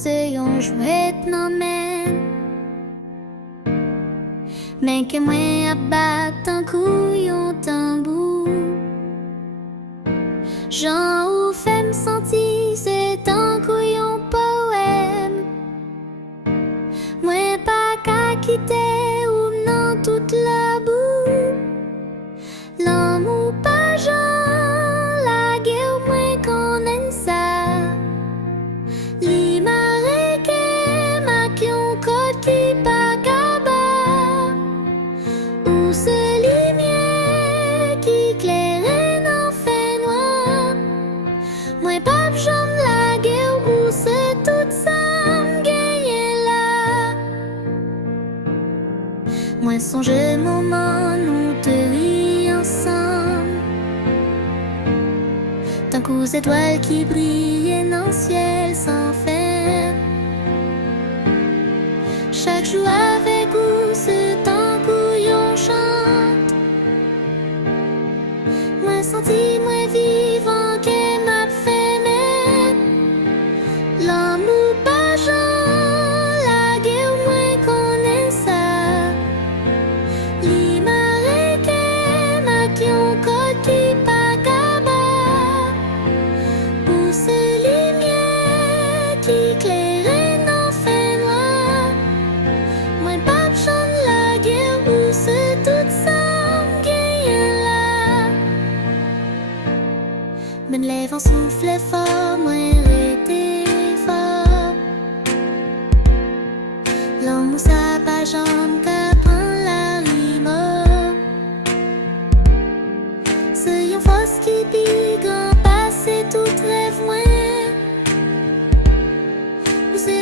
c'est un jouet nan men, men ke mwen ap bat tan kou yon tambou. Jan ou fèm santi, se tan kou yon poème. Mwen pa ka kite ou nan tout la bou. L'amour pa jan lage ou mwen konen sa. Li mareke mak yon kote ki pa kaba. Ou se limye ki klere nan fe noir. Mwen pap jom lage ou se tout sa m'genye la. Mwen sonje mouman nou te ri ensemble, tant qu'aux étoiles qui brillent dans le ciel sans fin. Chaque jour avec vous, ce temps qu'on chante. Moi senti, moi vivant, qu'elle m'a fait mettre. L'amour pas Jean, la guerre, moi connais ça. Li mareke mak yon kote ki pa kaba. Ou se limye ki klere nan fe noir. Mwen pap chan la guerre ou se tout sa m'genye la. Men le vent souffle fort, mwen rete fort. L'amour sa pa jam ka pran la rime. Se yon fos ki pi gran pase tout rêve mwen. Ou se